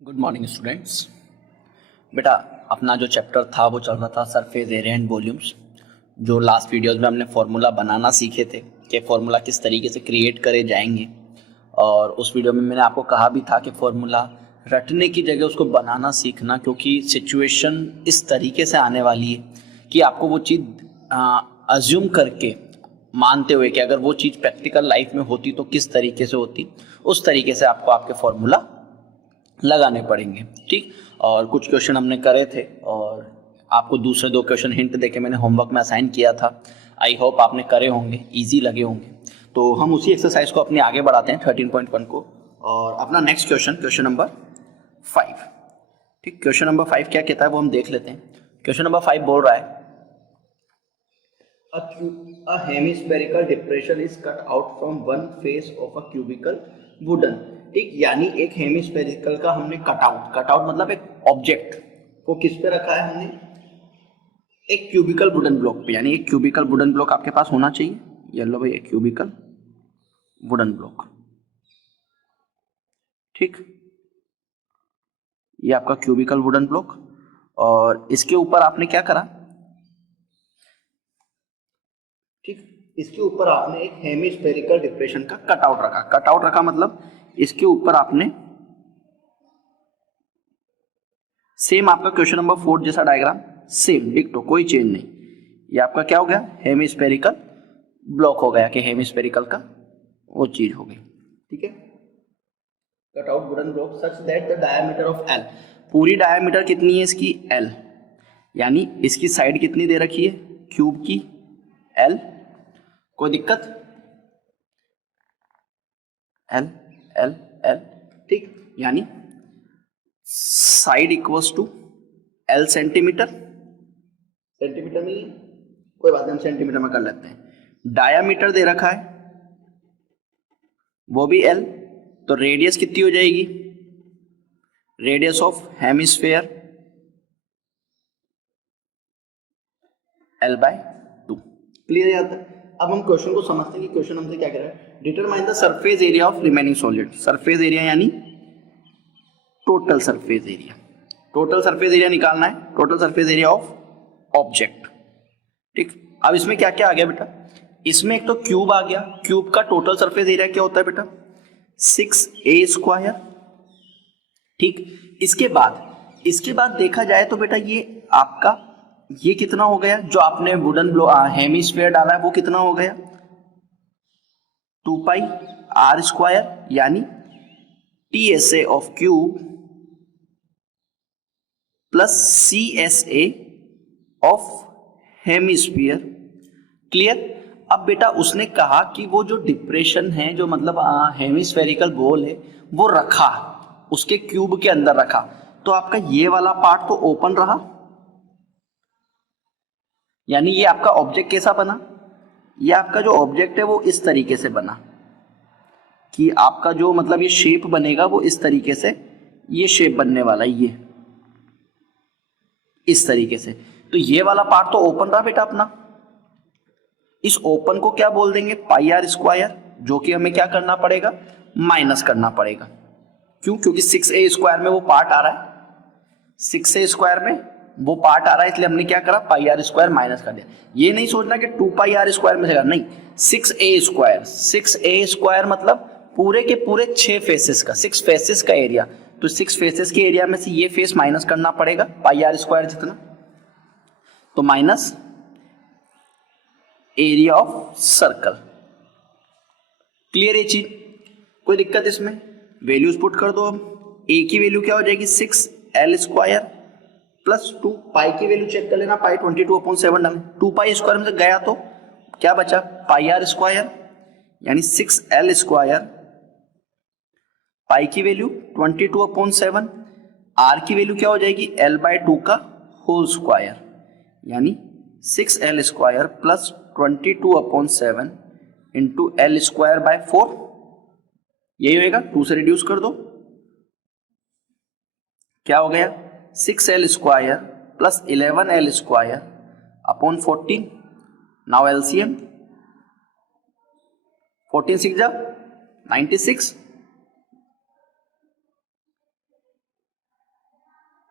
Good morning students. बेटा अपना जो चैप्टर था वो चल रहा था सरफेस एरिया एंड वॉल्यूम्स। जो लास्ट वीडियोस में हमने फार्मूला बनाना सीखे थे कि फार्मूला किस तरीके से क्रिएट करे जाएंगे, और उस वीडियो में मैंने आपको कहा भी था कि फार्मूला रटने की जगह उसको बनाना सीखना, क्योंकि सिचुएशन इस तरीके से आने वाली है कि आपको वो चीज़ अज्यूम करके मानते हुए कि अगर वो चीज़ प्रैक्टिकल लाइफ में होती तो किस तरीके से होती, उस तरीके से आपको आपके फार्मूला लगाने पड़ेंगे। ठीक, और कुछ क्वेश्चन हमने करे थे और आपको दूसरे दो क्वेश्चन हिंट देके मैंने होमवर्क में असाइन किया था। आई होप आपने करे होंगे, इजी लगे होंगे। तो हम उसी एक्सरसाइज को अपने आगे बढ़ाते हैं 13.1 को, और अपना नेक्स्ट क्वेश्चन नंबर 5। ठीक, क्वेश्चन नंबर 5 क्या कहता है वो हम देख लेते हैं। क्वेश्चन नंबर 5 बोल रहा है a hemispherical depression is cut out from one face of a cubical wooden। ठीक, यानी एक हेमिस्फेरिकल का हमने कटआउट मतलब एक ऑब्जेक्ट को किस पे रखा है हमने, एक क्यूबिकल वुडन ब्लॉक पे। यानी एक क्यूबिकल वुडन ब्लॉक आपके पास होना चाहिए। ये लो भाई, एक क्यूबिकल वुडन ब्लॉक। ठीक, ये आपका क्यूबिकल वुडन ब्लॉक, और इसके ऊपर आपने क्या करा, ठीक, इसके ऊपर आपने एक हेमिस्फेरिकल डिप्रेशन का कटआउट रखा मतलब इसके ऊपर आपने सेम आपका क्वेश्चन नंबर 4 जैसा डायग्राम, सेम डिक्टो, कोई चेंज नहीं। ये आपका क्या हो गया, हेमिस्फेरिकल ब्लॉक हो गया कि हेमिस्फेरिकल का वो चीज हो गई। ठीक है, cutout wooden block such that the diameter of L, पूरी डायमीटर कितनी है इसकी, एल, यानी इसकी साइड कितनी दे रखी है क्यूब की, एल। कोई दिक्कत, एल एल एल। ठीक, यानी side equals to L centimetre, centimetre में कोई बात नहीं, हम सेंटीमीटर में कर लेते हैं। डायामीटर दे रखा है वो भी एल, तो रेडियस कितनी हो जाएगी, radius of hemisphere L by 2। Clear है यहाँ तक? अब हम क्वेश्चन को समझते हैं कि क्वेश्चन हमसे क्या कह रहा है। Determine the surface area of remaining solid. Surface area यानी total surface area, total surface area निकालना है, total surface area of object. ठीक, अब इसमें क्या क्या आ गया बेटा, इसमें एक तो क्यूब आ गया, क्यूब का टोटल सरफेस एरिया क्या होता है बेटा, 6a²। ठीक, इसके बाद देखा जाए तो बेटा ये आपका ये कितना हो गया, जो आपने वुडन हेमिस्फेयर डाला है वो कितना हो गया, 2πr², यानी TSA of cube plus CSA of hemisphere. Clear? अब बेटा उसने कहा कि वो जो डिप्रेशन है, जो मतलब हेमिस्फेरिकल गोल है, वो रखा उसके क्यूब के अंदर रखा, तो आपका ये वाला पार्ट तो ओपन रहा, यानी ये आपका ऑब्जेक्ट कैसा बना, ये आपका जो ऑब्जेक्ट है वो इस तरीके से बना कि आपका जो मतलब ये शेप बनेगा वो इस तरीके से, ये शेप बनने वाला है ये इस तरीके से। तो ये वाला पार्ट तो ओपन रहा बेटा अपना, इस ओपन को क्या बोल देंगे, πr², जो कि हमें क्या करना पड़ेगा, माइनस करना पड़ेगा। क्यों? क्योंकि 6a² में वो पार्ट आ रहा है, 6a² में वो पार्ट आ रहा है, इसलिए हमने क्या करा, πr² माइनस कर दिया। ये नहीं सोचना कि 2πr² में से करना, नहीं, 6a² मतलब पूरे के पूरे 6 फेसेस का, 6 फेसेस का एरिया, तो 6 फेसेस के एरिया में से ये फेस माइनस करना पड़ेगा πr² जितना, तो minus area of circle. Clear है चीज? कोई दिक्कत इसमें? वैल्यूज पुट कर दो। अब ए की वैल्यू क्या हो जाएगी, 6l² प्लस 2, पाई की वैल्यू चेक कर लेना, पाई 22/7 डालें, 2π² में से गया तो क्या बचा, πr², यानी 6l², पाई की वैल्यू 22/7, आर की वैल्यू क्या हो जाएगी, l/2 का होल स्क्वायर, यानी 6l² प्लस 22/7 इंटू l²/4, यही होएगा, 2 से रिड्यूस कर दो, क्या हो गया, 6l² plus 11l² upon 14। Now LCM, 14 6 जा 96,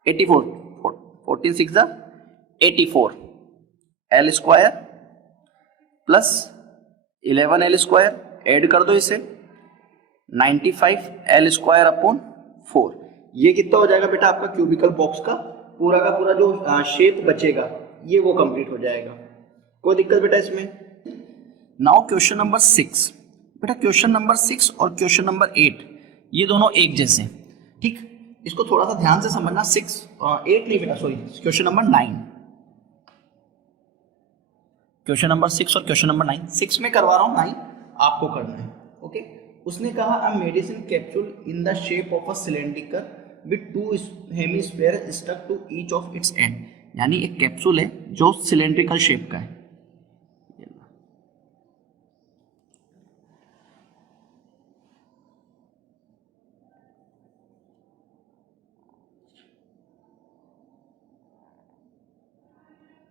84, 14 6 जा 84 L square plus 11 L square add कर दो इसे 95 एल स्क्वायर अपॉन 4। ये कितना हो जाएगा बेटा आपका क्यूबिकल बॉक्स का पूरा जो शेप बचेगा ये वो कंप्लीट हो जाएगा। कोई दिक्कत बेटा इसमें? Now question number 6। बेटा क्वेश्चन नंबर 6 और क्वेश्चन नंबर 8 ये दोनों एक जैसे, ठीक, इसको थोड़ा सा ध्यान से समझना। 8 नहीं बेटा, sorry, question number 9। Question number 6 और क्वेश्चन नंबर 9, 6 में करवा रहा हूं, 9 आपको करना है। ओके, उसने कहा a medicine capsule in the shape of a cylinder with 2 hemisphere stuck to each of its end, यानी एक कैप्सूल है जो सिलेंड्रिकल शेप का है।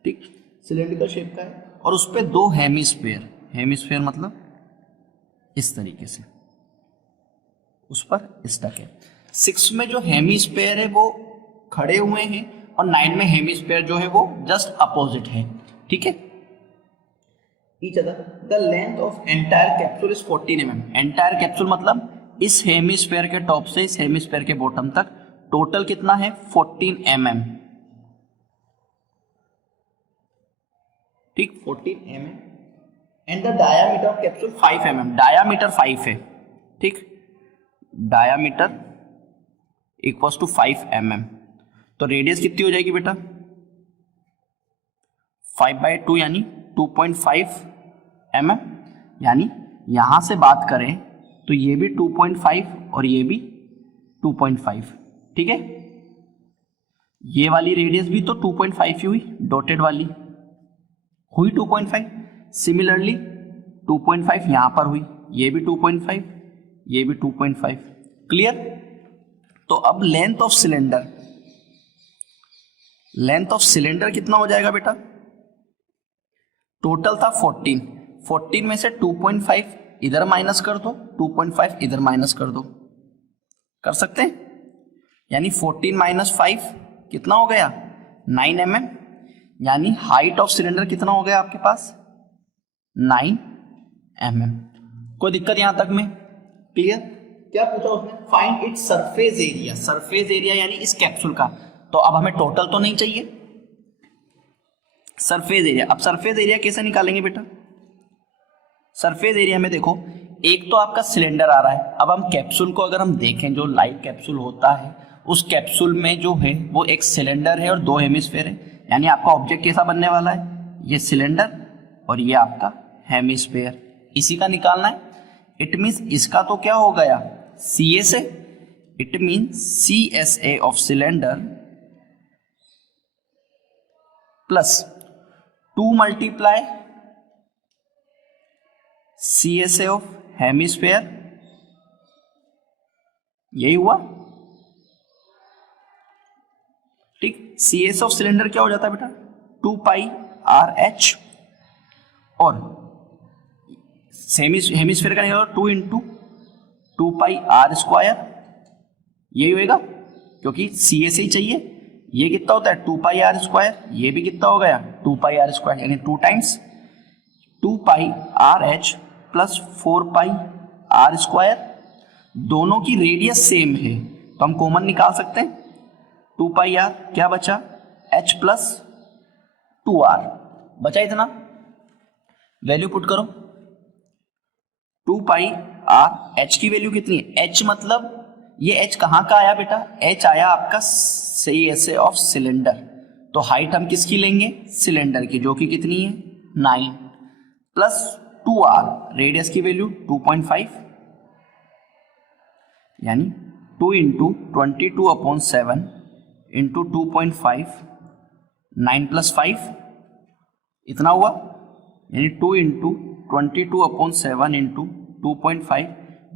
ठीक, सिलेंड्रिकल शेप का है और उस पे 2 हेमिस्फीयर, हेमिस्फीयर मतलब इस तरीके से उस पर स्टक है। 6 में जो हेमिस्फीयर है वो खड़े हुए हैं और 9 में हेमिस्फीयर जो है वो जस्ट अपोजिट है। ठीक है, each other. The length of entire capsule is 14 mm। Entire capsule मतलब इस हेमिस्फीयर के टॉप से इस हेमिस्फीयर के बॉटम तक टोटल कितना है 14 mm। ठीक, 14 mm and the diameter of capsule 5 mm। Diameter 5 है, ठीक, डायामीटर इक्वल्स टू 5 mm। तो रेडियस कितनी हो जाएगी बेटा 5/2 यानी 2.5 mm। यानी यहां से बात करें तो ये भी 2.5 और ये भी 2.5। ठीक है, ये वाली रेडियस भी तो 2.5 ही हुई, डॉटेड वाली हुई 2.5। सिमिलरली 2.5 यहां पर हुई, ये भी 2.5, ये भी 2.5। क्लियर? तो अब length of cylinder, length of cylinder कितना हो जाएगा बेटा? टोटल था 14, 14 में से 2.5 इधर माइनस कर दो, 2.5 इधर माइनस कर दो, कर सकते हैं? यानी 14 माइनस 5 कितना हो गया 9 mm। यानी हाइट ऑफ सिलेंडर कितना हो गया आपके पास 9 mm। कोई दिक्कत यहां तक में? क्लियर? क्या पूछा उसने? Find its surface area. Surface area यानी इस कैप्सूल का। तो अब हमें टोटल तो नहीं चाहिए, सरफेस एरिया। अब सरफेस एरिया कैसे निकालेंगे बेटा? सरफेस एरिया में देखो, एक तो आपका सिलेंडर आ रहा है। अब हम कैप्सूल को अगर हम देखें, जो लाइव कैप्सूल होता है उस कैप्सूल में जो है वो एक सिलेंडर है और 2 हेमिस्फीयर है। यानी आपका ऑब्जेक्ट कैसा बनने वाला है, ये सिलेंडर और ये आपका हेमिस्फीयर, इसी का निकालना है। इट मीन्स इसका तो क्या हो गया CSA, it means CSA of cylinder plus 2 multiply CSA of hemisphere, यही हुआ। ठीक, CSA ऑफ सिलेंडर क्या हो जाता है बेटा 2πRH और हेमिस्फीयर का निकालो 2 इंटू 2πr², यही होएगा क्योंकि CSA ही चाहिए। ये कितना होता है 2πr², ये भी कितना हो गया 2πr², यानी 2 टाइम्स 2πRH प्लस 4πr²। दोनों की रेडियस सेम है तो हम कॉमन निकाल सकते हैं। 2πr क्या बचा h प्लस 2r, बचा इतना, वैल्यू पुट करो। 2πr, h की वैल्यू कितनी है, h मतलब ये h कहाँ का आया बेटा, h आया आपका CSA ऑफ सिलेंडर। तो हाइट हम किसकी लेंगे सिलेंडर की, जो कि कितनी है 9 प्लस 2r, रेडियस की वैल्यू 2.5, यानी 2 इंटू 22/7 इंटू 2.5, 9 प्लस 5 इतना हुआ, यानी 2 इंटू 22/7 इंटू 2.5,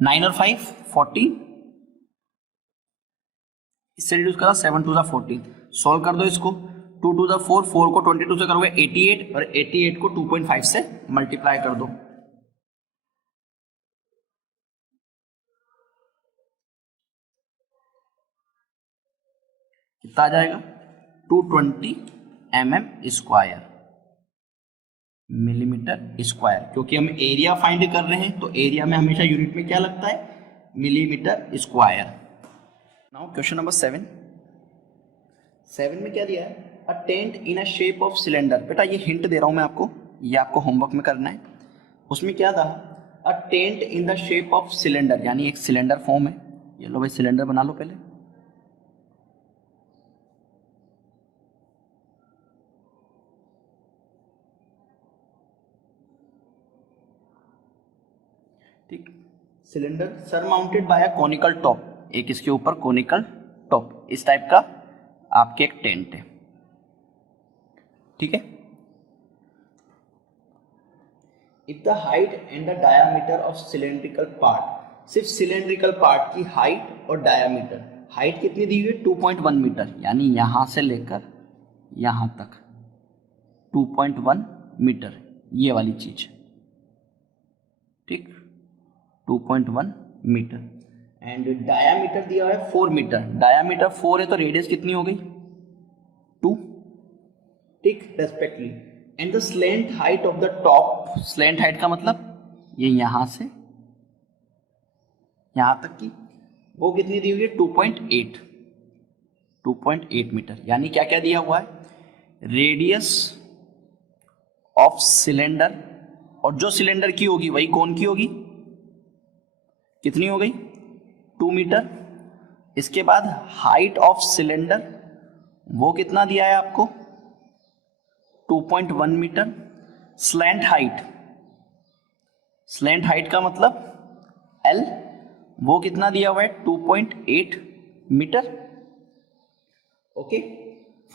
9 और 5 14, इससे रिड्यूस करा 7 2 14। सॉल्व कर दो इसको, 2 2 4, 4 को 22 से करोगे 88 और 88 को 2.5 से मल्टीप्लाई कर दो। कितना आ जाएगा 220 mm², मिलीमीटर स्क्वायर, क्योंकि हम एरिया फाइंड कर रहे हैं तो एरिया में हमेशा यूनिट में क्या लगता है, millimetre square. Now question number 7 में क्या दिया है, a tent in a shape of cylinder. बेटा ये हिंट दे रहा हूं मैं आपको, ये आपको होमवर्क में करना है। उसमें क्या था, a tent in the shape of cylinder, यानी एक सिलेंडर फॉर्म है। ये लो भाई सिलेंडर बना लो पहले, ठीक, cylinder surmounted bye a conical top, एक इसके ऊपर कॉनिकल टॉप, इस टाइप का आपके एक टेंट है, ठीक है। If the height and the diameter of cylindrical part, सिर्फ सिलेंड्रिकल पार्ट की हाइट और डायामीटर, हाइट कितनी दी हुई है 2.1 मीटर, यानी यहां से लेकर यहां तक 2.1 मीटर, ये वाली चीज, ठीक, 2.1 मीटर। एंड डायामीटर दिया है 4 मीटर, डायामीटर 4 है तो रेडियस कितनी हो गई 2, ठीक, respectively. And the slant height of the top, slant height का मतलब ये यहां से यहां तक की, वो कितनी दी हुई है 2.8 मीटर, यानी क्या क्या दिया हुआ है, रेडियस ऑफ सिलेंडर, और जो सिलेंडर की होगी वही कौन की होगी, कितनी हो गई 2 मीटर। इसके बाद हाइट ऑफ सिलेंडर वो कितना दिया है आपको 2.1 metre. Slant height, slant height का मतलब L, वो कितना दिया हुआ है 2.8 metre. Okay,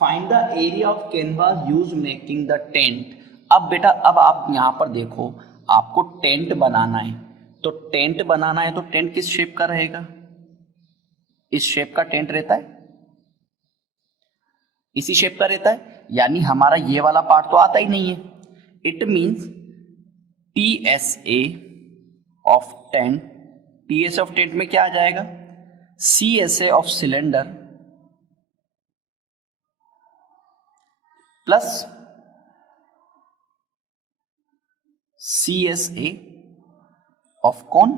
find the area of canvas use making the tent. अब बेटा अब आप यहां पर देखो, आपको टेंट बनाना है, तो टेंट बनाना है तो टेंट किस शेप का रहेगा, इस शेप का टेंट रहता है, इसी शेप का रहता है, यानी हमारा ये वाला पार्ट तो आता ही नहीं है। It means TSA of tent, TSA of tent में क्या आ जाएगा, CSA of cylinder plus CSA of cone,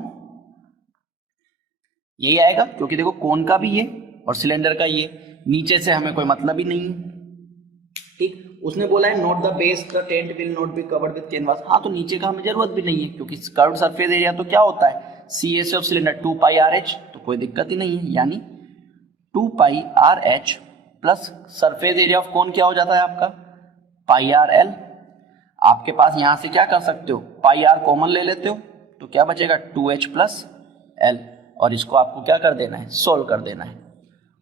यही आएगा, क्योंकि देखो कोन का भी ये और सिलेंडर का ये, नीचे से हमें कोई मतलब ही नहीं है, ठीक। उसने बोला है note the base the tent will not be covered with canvas, हाँ तो नीचे का हमें जरूरत भी नहीं है, क्योंकि कर्व्ड सरफेस एरिया तो क्या होता है CSA of cylinder 2 pi RH, तो कोई दिक्कत ही नहीं है, यानी 2 पाई RH plus surface area of cone क्या हो जाता है आपका पाई RL। आपके पास यहां से क्या कर सकते हो, पाई R कॉमन ले लेते हो, तो क्या बचेगा 2H प्लस L, और इसको आपको क्या कर देना है, सोल्व कर देना है,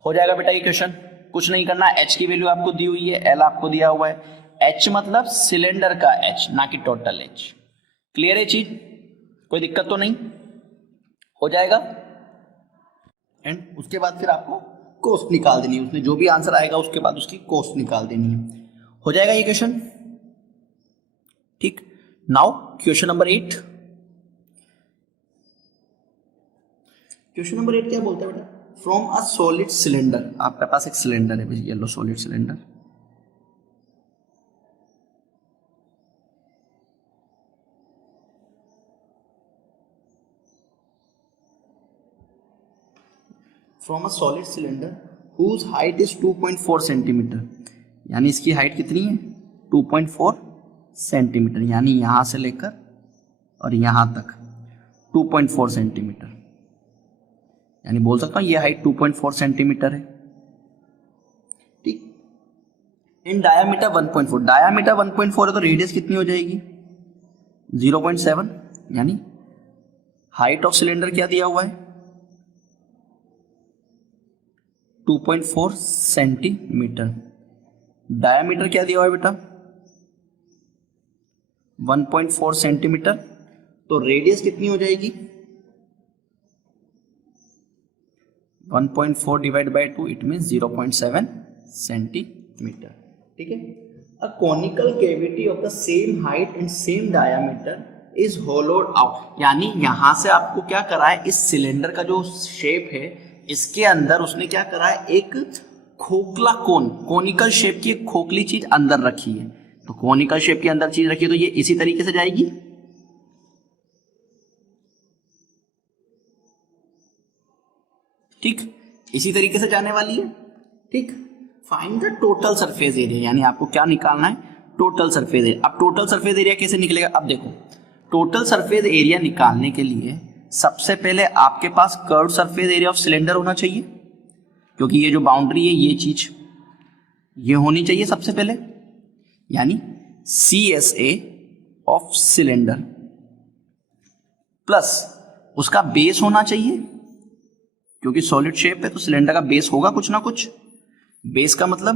हो जाएगा बेटा ये क्वेश्चन। कुछ नहीं करना, H की वैल्यू आपको दी हुई है, L आपको दिया हुआ है, H मतलब सिलेंडर का H ना कि टोटल H। क्लियर है चीज, कोई दिक्कत तो नहीं, हो जाएगा। एंड उसके बाद फिर आपको कॉस्ट निकाल देनी है, उसमें जो भी आंसर आएगा उसके बाद उसकी कॉस्ट निकाल देनी है, हो जाएगा ये क्वेश्चन, ठीक। Now question number 8, question number 8 क्या बोलता है बेटा, फ्रॉम अ सॉलिड सिलेंडर, आपके पास एक सिलेंडर है, yellow solid cylinder, from a solid cylinder whose height is 2.4 centimetre, यानी इसकी हाइट कितनी है 2.4 सेंटीमीटर, यानी यहां से लेकर और यहां तक 2.4 सेंटीमीटर, यानी बोल सकता हूं ये हाइट 2.4 सेंटीमीटर है, ठीक। इन डायामीटर 1.4, डायामीटर 1.4 है तो रेडियस कितनी हो जाएगी 0.7, यानी हाइट ऑफ सिलेंडर क्या दिया हुआ है 2.4 सेंटीमीटर, डायामीटर क्या दिया हुआ है बेटा 1.4 सेंटीमीटर, तो रेडियस कितनी हो जाएगी 1.4 divide by 2, it mean 0.7 centimetre, ठीक है। A conical cavity of the same height and same diameter is होलोड out, यानी यहां से आपको क्या करा है, इस सिलेंडर का जो शेप है इसके अंदर उसने क्या करा है, एक खोखला कोन, कोनिकल शेप की एक खोखली चीज अंदर रखी है, तो कोनिकल शेप के अंदर चीज रखी है तो ये इसी तरीके से जाएगी। ठीक, इसी तरीके से जाने वाली है। ठीक, find the total surface area, यानी आपको क्या निकालना है, टोटल सरफेस एरिया। अब टोटल सरफेस एरिया कैसे निकलेगा, अब देखो टोटल सरफेस एरिया निकालने के लिए सबसे पहले आपके पास curve surface area of cylinder होना चाहिए, क्योंकि ये जो बाउंड्री है ये चीज ये होनी चाहिए सबसे पहले, यानी CSA ऑफ सिलेंडर प्लस उसका बेस होना चाहिए, क्योंकि सॉलिड शेप है तो सिलेंडर का बेस होगा कुछ ना कुछ, बेस का मतलब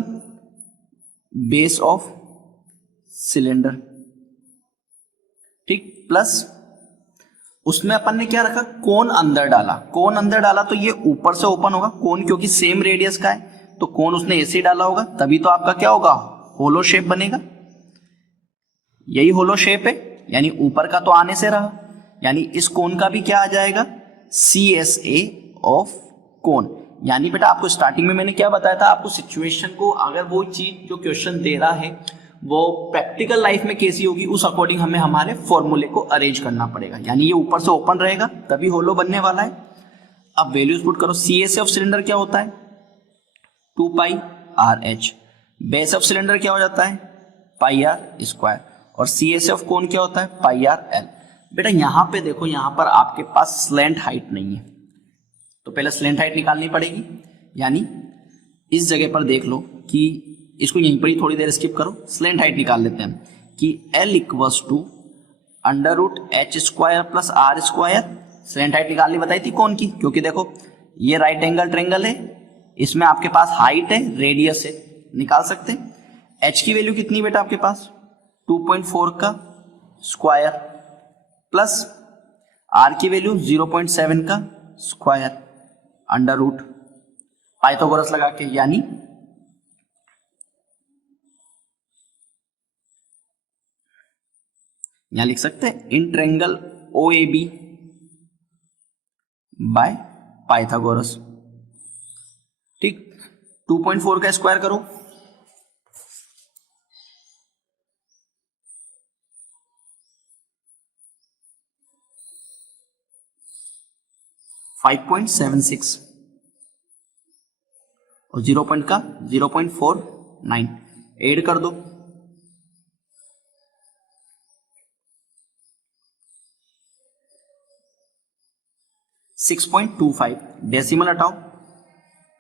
बेस ऑफ सिलेंडर। ठीक, प्लस उसमें अपन ने क्या रखा, कोन अंदर डाला, कोन अंदर डाला तो ये ऊपर से ओपन होगा कोन, क्योंकि सेम रेडियस का है तो कोन उसने ऐसे ही डाला होगा, तभी तो आपका क्या होगा, होलो शेप बनेगा। यही होलो शेप है, यानी ऊपर का तो आने से रहा, यानी इस कोन का भी क्या आ जाएगा, CSA ऑफ कोन। यानी बेटा आपको स्टार्टिंग में मैंने क्या बताया था, आपको सिचुएशन को, अगर वो चीज जो क्वेश्चन दे रहा है वो प्रैक्टिकल लाइफ में कैसी होगी उस अकॉर्डिंग हमें हमारे फॉर्मूले को अरेंज करना पड़ेगा, यानी ये ऊपर से ओपन रहेगा तभी होलो बनने वाला है। अब वैल्यूज पुट करो, CSA ऑफ सिलेंडर क्या होता है, 2 पाई RH, बेस ऑफ सिलेंडर क्या हो जाता है, पाई R स्क्वायर, और CSA ऑफ कोन क्या होता है, पाई R L। बेटा यहां पे देखो, यहां पर आपके पास स्लैंट हाइट नहीं है, तो पहले स्लैंट हाइट निकालनी पड़ेगी, यानी इस जगह पर देख लो कि इसको यहीं पर ही थोड़ी देर स्किप करो, स्लैंट हाइट निकाल लेते हैं कि L equals to under root H square plus R square. Slant height निकालनी बताई थी कौन की, क्योंकि देखो ये राइट एंगल ट्रायंगल है, इसमें आपके पास हाइट है रेडियस है, निकाल सकते हैं। H की वैल्यू कितनी बेटा आपके पास 2.4 का स्क्वायर प्लस R की वैल्यू 0.7 का स्क्वायर अंडर रूट पाइथागोरस लगा के, यानी यहां लिख सकते हैं in triangle OAB by Pythagoras. ठीक, 2.4 का स्क्वायर करो, 5.76 और 0 पॉइंट का 0.49 ऐड कर दो, 6.25, डेसिमल हटाओ,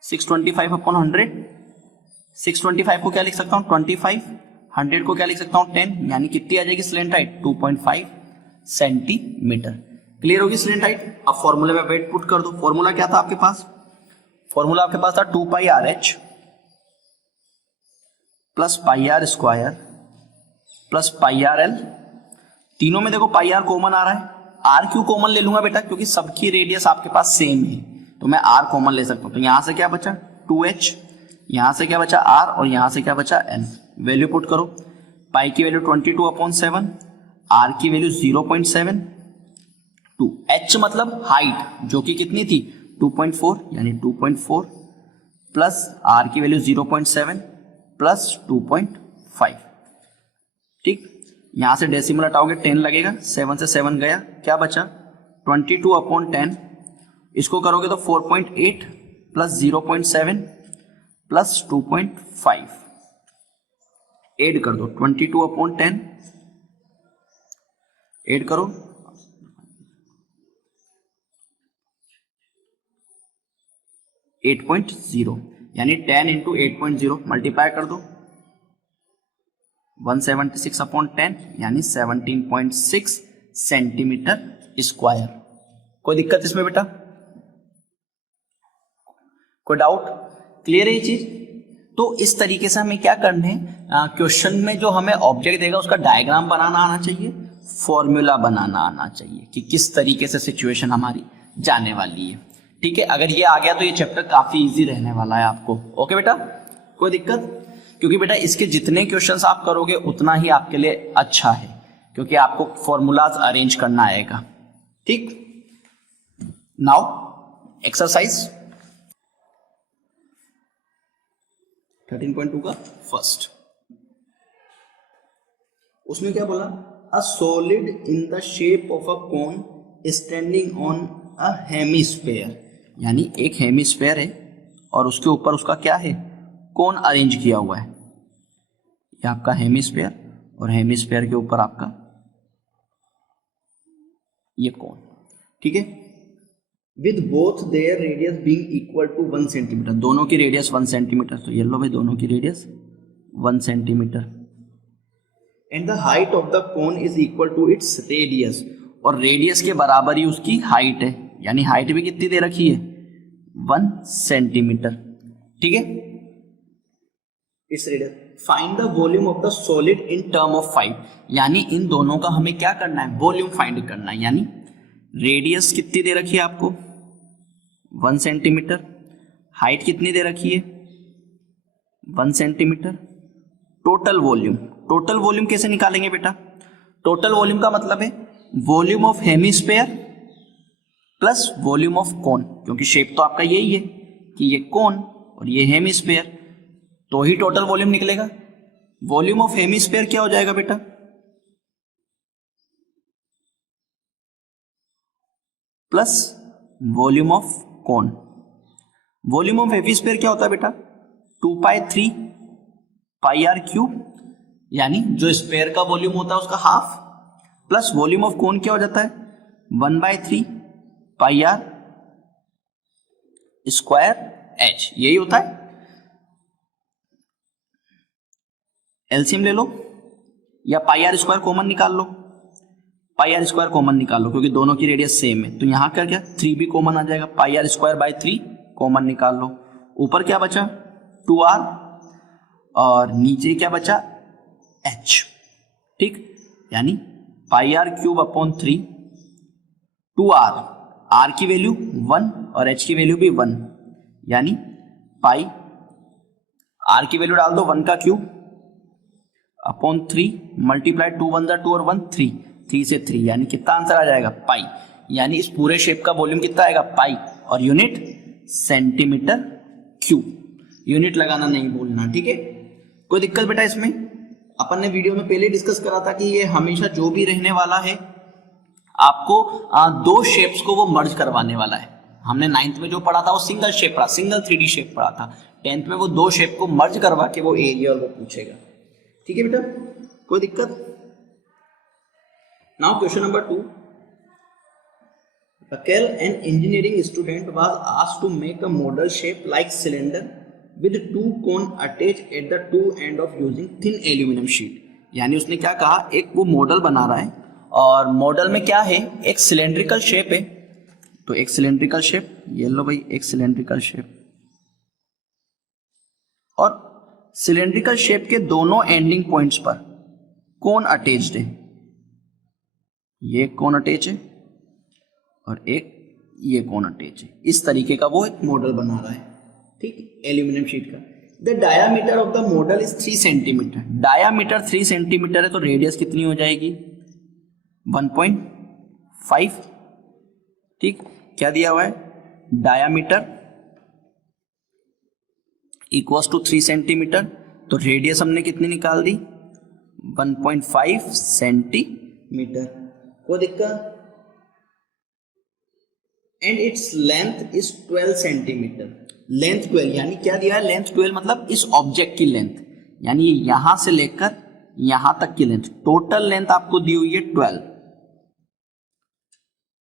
625 अपॉन 100, 625 को क्या लिख सकता हूं 25, 100 को क्या लिख सकता हूं 10, यानी कितनी आ जाएगी स्लैंट हाइट 2.5 सेंटीमीटर। क्लियर होगी स्लैंट हाइट। अब फॉर्मूले में वेट पुट कर दो, फॉर्मूला क्या था आपके पास, फॉर्मूला आपके पास था 2 पाई RH plus pi R square plus pi RL। तीनों में देखो पाई R कॉमन आ रहा है, R क्यों कॉमन ले लूंगा बेटा, क्योंकि सबकी रेडियस आपके पास सेम है तो मैं R कॉमन ले सकता हूं, तो यहां से क्या बचा 2H, यहां से क्या बचा R और यहां से क्या बचा L। वैल्यू पुट करो, पाई की वैल्यू 22/7, R की वैल्यू 0.72, H मतलब हाइट जो कि कितनी थी 2.4, यानी 2.4 प्लस R की वैल्यू 0.7 प्लस 2.5। ठीक, यहां से डेसिमल हटाओगे 10 लगेगा, 7 से 7 गया, क्या बचा 22/10, इसको करोगे तो 4.8 प्लस 0.7 प्लस 2.5 ऐड कर दो, 22/10 ऐड करो, 8.0, यानी 10 इंटू 8.0 मल्टीप्लाई कर दो, 176/10 यानी 17.6 सेंटीमीटर स्क्वायर। कोई दिक्कत इसमें बेटा, कोई डाउट, क्लियर है ये चीज। तो इस तरीके से हमें क्या करना है, क्वेश्चन में जो हमें ऑब्जेक्ट देगा उसका डायग्राम बनाना आना चाहिए, फॉर्मूला बनाना आना चाहिए कि किस तरीके से सिचुएशन हमारी जाने वाली है। ठीक है, अगर ये आ गया तो ये चैप्टर काफी इजी रहने वाला है आपको। ओके बेटा, कोई दिक्कत, क्योंकि बेटा इसके जितने क्वेश्चंस आप करोगे उतना ही आपके लिए अच्छा है, क्योंकि आपको फॉर्मूलाज अरेंज करना आएगा। ठीक, नाउ एक्सरसाइज 13.2 का फर्स्ट, उसमें क्या बोला, a solid in the shape of a cone standing on a hemisphere, यानी एक हेमिस्फेयर है और उसके ऊपर उसका क्या है, कोन अरेंज किया हुआ है। ये आपका हेमिस्फेयर और हेमिस्फेयर के ऊपर आपका ये कोन, ठीक है, with both their radius being equal to 1 centimetre, दोनों की रेडियस 1 सेंटीमीटर, तो ये लो भाई दोनों की radius 1 centimetre, and the height of the cone is equal to its radius, और रेडियस के बराबर ही उसकी हाइट है, यानी हाइट भी कितनी दे रखी है, 1 सेंटीमीटर, ठीक है। Its radius, find the volume of the solid in term of 5, यानी इन दोनों का हमें क्या करना है, वॉल्यूम फाइंड करना है, यानी रेडियस कितनी दे रखी है आपको 1 सेंटीमीटर, हाइट कितनी दे रखी है 1 centimetre, total volume, total volume कैसे निकालेंगे बेटा, टोटल वॉल्यूम का मतलब है volume of hemisphere plus volume of cone, क्योंकि शेप तो आपका यही है कि ये कोन और ये हेमिस्फेयर, तो ही टोटल वॉल्यूम निकलेगा। वॉल्यूम ऑफ हेमिस्फेयर क्या हो जाएगा बेटा, plus volume of cone, volume of hemisphere क्या होता है बेटा 2π3 πr क्यूब, यानी जो स्फेयर का वॉल्यूम होता है उसका half, plus volume of cone क्या हो जाता है 1/3 πr स्क्वायर h, यही होता है। एलसीएम ले लो या πr स्क्वायर कॉमन निकाल लो, πr स्क्वायर कॉमन निकाल लो क्योंकि दोनों की रेडियस सेम है, तो यहां क्या क्या 3 भी कॉमन आ जाएगा, πr स्क्वायर बाय 3 कॉमन निकाल लो, ऊपर क्या बचा 2r और नीचे क्या बचा h, ठीक, यानी πr cube upon 3 2r, r की वैल्यू 1 और h की वैल्यू भी 1, यानी पाई r की वैल्यू डाल दो 1 का क्यूब अपॉन 3 मल्टीप्लाई 2 1 2 और 1 3, 3 से 3, यानी कितना आंसर आ जाएगा पाई, यानी इस पूरे शेप का वॉल्यूम कितना आएगा पाई, और यूनिट सेंटीमीटर क्यूब, यूनिट लगाना नहीं भूलना, ठीक है। कोई दिक्कत बेटा इसमें, अपन ने वीडियो में पहले डिस्कस करा था कि ये हमेशा जो भी रहने वाला है आपको दो शेप्स को वो मर्ज करवाने वाला है। हमने 9th में जो पढ़ा था वो सिंगल शेप पढ़ा, सिंगल 3D शेप पढ़ा था, 10th में वो दो शेप को मर्ज करवा के वो एरिया और वो पूछेगा, ठीक है बेटा, कोई दिक्कत। Now question number 2, Raquel, an engineering student, was asked to make a model shape like cylinder with two cone attached at the two end of using thin aluminum sheet, यानी उसने क्या कहा, एक वो मॉडल बना रहा है और मॉडल में क्या है, एक सिलेंड्रिकल शेप है, तो एक सिलेंड्रिकल शेप, ये लो भाई एक सिलेंड्रिकल शेप, और सिलेंड्रिकल शेप के दोनों एंडिंग पॉइंट्स पर कोन अटैच्ड है, ये कोन अटैच है और एक ये कोन अटैच है, इस तरीके का वो एक मॉडल बना रहा है, ठीक, एल्यूमिनियम शीट का। The diameter of the model is 3 centimetre, diameter 3 centimetre है तो रेडियस कितनी हो जाएगी 1.5, ठीक, क्या दिया हुआ है, डायामीटर इक्वल्स टू 3 सेंटीमीटर, तो रेडियस हमने कितनी निकाल दी 1.5 सेंटीमीटर, कोई दिक्कत, and its length is 12 centimetre, length 12, यानी क्या दिया है लेंथ 12, मतलब इस ऑब्जेक्ट की लेंथ, यानी यहां से लेकर यहां तक की लेंथ, टोटल लेंथ आपको दी हुई है 12,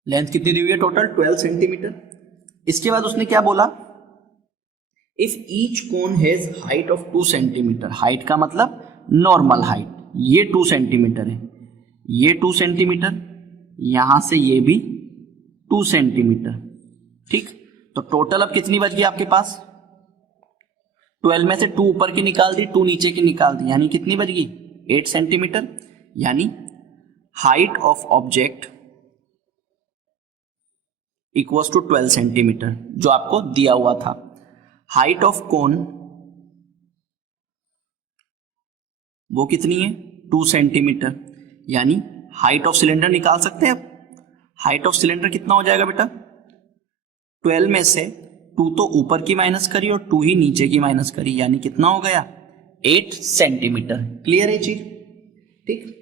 लेंथ कितनी दी हुई है टोटल 12 सेंटीमीटर। इसके बाद उसने क्या बोला, if each cone has height of 2 centimetre, height का मतलब नॉर्मल हाइट, ये 2 सेंटीमीटर है, ये 2 सेंटीमीटर, यहां से ये भी 2 सेंटीमीटर, ठीक, तो टोटल अब कितनी बच गई आपके पास, 12 में से 2 ऊपर की निकाल दी, 2 नीचे की निकाल दी, यानी कितनी बच गई 8 सेंटीमीटर, यानी height of object equals to 12 centimetre जो आपको दिया हुआ था। हाइट ऑफ कोन वो कितनी है 2 सेंटीमीटर, यानी हाइट ऑफ सिलेंडर निकाल सकते हैं। अब हाइट ऑफ सिलेंडर कितना हो जाएगा बेटा, 12 में से 2 तो ऊपर की माइनस करी और 2 ही नीचे की माइनस करी, यानी कितना हो गया 8 सेंटीमीटर। क्लियर है चीज? ठीक।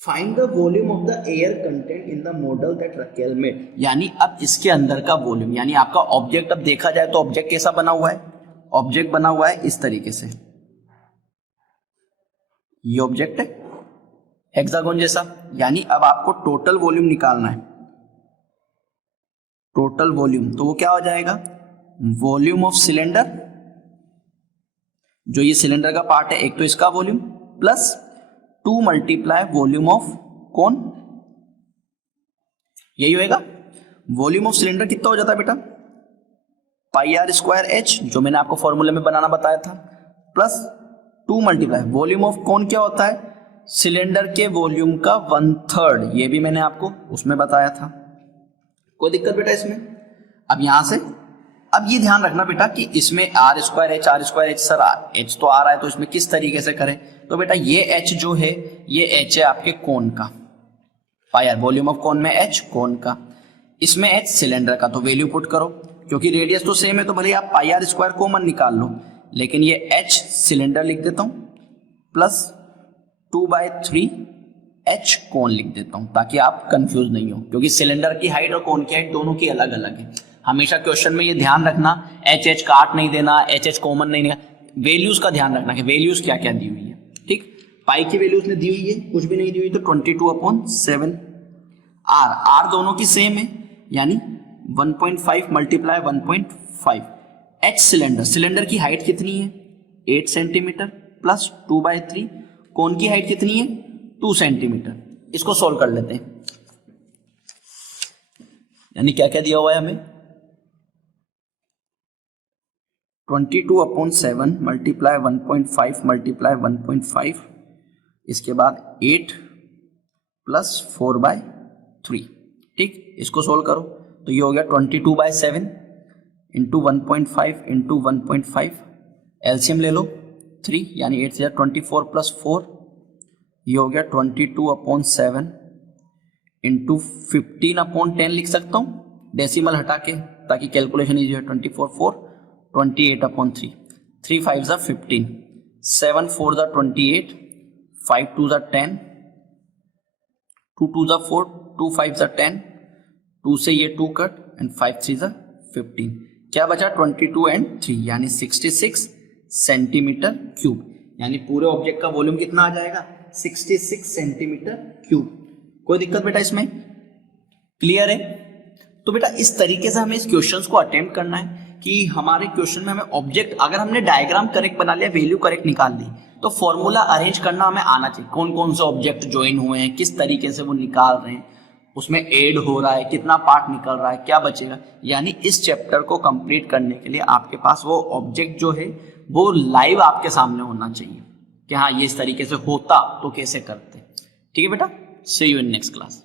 Find the volume of the air content in the model that Raquel made, यानी अब इसके अंदर का वॉल्यूम, यानी आपका ऑब्जेक्ट अब देखा जाए तो ऑब्जेक्ट कैसा बना हुआ है, ऑब्जेक्ट बना हुआ है इस तरीके से, ये ऑब्जेक्ट है हेक्सागोन जैसा, यानी अब आपको टोटल वॉल्यूम निकालना है, टोटल वॉल्यूम, तो वो क्या हो जाएगा वॉल्यूम ऑफ सिलेंडर, जो ये सिलेंडर का पार्ट है एक तो इसका volume, plus 2 multiply volume of कौन, यही होएगा। वॉल्यूम ऑफ सिलेंडर कितना हो जाता है बेटा पाई आर स्क्वायर एच, जो मैंने आपको फॉर्मूले में बनाना बताया था, प्लस 2 मल्टीप्लाई वॉल्यूम ऑफ कौन क्या होता है सिलेंडर के वॉल्यूम का 1/3, ये भी मैंने आपको उसमें बताया था। कोई दिक्कत बेटा इसमें? अब यहां से अब ये ध्यान रखना बेटा कि इसमें R square H sir H तो आ रहा है, तो इसमें किस तरीके से करें, तो बेटा ये एच जो है ये एच है आपके कोन का, पाई आर वॉल्यूम ऑफ कोन में एच कोन का, इसमें एच सिलेंडर का, तो वैल्यू पुट करो, क्योंकि रेडियस तो सेम है तो भले आप पाई आर स्क्वायर कॉमन निकाल लो, लेकिन ये एच सिलेंडर लिख देता हूं प्लस 2/3 एच कोन लिख देता हूं, ताकि आप कंफ्यूज नहीं हो, क्योंकि सिलेंडर की हाइट और कोन की हाइट दोनों की अलग अलग है। हमेशा क्वेश्चन में ये ध्यान रखना एच काट नहीं देना, एच कॉमन नहीं देना, वैल्यूज का ध्यान रखना कि वैल्यूज क्या क्या दी हुई है। ठीक, पाई की वैल्यूज में दी हुई है, कुछ भी नहीं दी हुई तो 22/7, आर दोनों की सेम है, यानी 1.5 मल्टीप्लाई 1.5, एच सिलेंडर की हाइट कितनी है 8 सेंटीमीटर प्लस 2/3, कोन की हाइट कितनी है 2 सेंटीमीटर। इसको सोल्व कर लेते हैं, यानी क्या क्या दिया हुआ है हमें 22/7 मल्टीप्लाई 1.5 मल्टीप्लाई 1.5, इसके बाद 8 प्लस 4/3। ठीक, इसको सोल्व करो तो ये हो गया 22/7 इंटू 1.5 इंटू 1.5, एलसीएम ले लो 3, यानी 8 से 24 प्लस 4, ये हो गया 22/7 इंटू 15/10 लिख सकता हूँ डेसिमल हटा के, ताकि कैलकुलेशन इजी हो। 24 4 28/3, 3 5 15, 7 4 28, 5 2 10, 2 2 4, 2 5 10, 2 से ये 2 कट एंड 5 3 15, क्या बचा 22 एंड 3, यानी 66 सेंटीमीटर क्यूब, यानी पूरे ऑब्जेक्ट का वॉल्यूम कितना आ जाएगा 66 सेंटीमीटर क्यूब। कोई दिक्कत बेटा इसमें? क्लियर है? तो बेटा इस तरीके से हमें इस क्वेश्चंस को अटेम्प्ट करना है कि हमारे क्वेश्चन में हमें ऑब्जेक्ट, अगर हमने डायग्राम करेक्ट बना लिया, वैल्यू करेक्ट निकाल ली, तो फॉर्मूला अरेंज करना हमें आना चाहिए, कौन कौन से ऑब्जेक्ट ज्वाइन हुए हैं, किस तरीके से वो निकाल रहे हैं, उसमें ऐड हो रहा है, कितना पार्ट निकल रहा है, क्या बचेगा। यानी इस चैप्टर को कंप्लीट करने के लिए आपके पास वो ऑब्जेक्ट जो है वो लाइव आपके सामने होना चाहिए कि हाँ ये इस तरीके से होता तो कैसे करते। ठीक है बेटा, सी यू इन नेक्स्ट क्लास।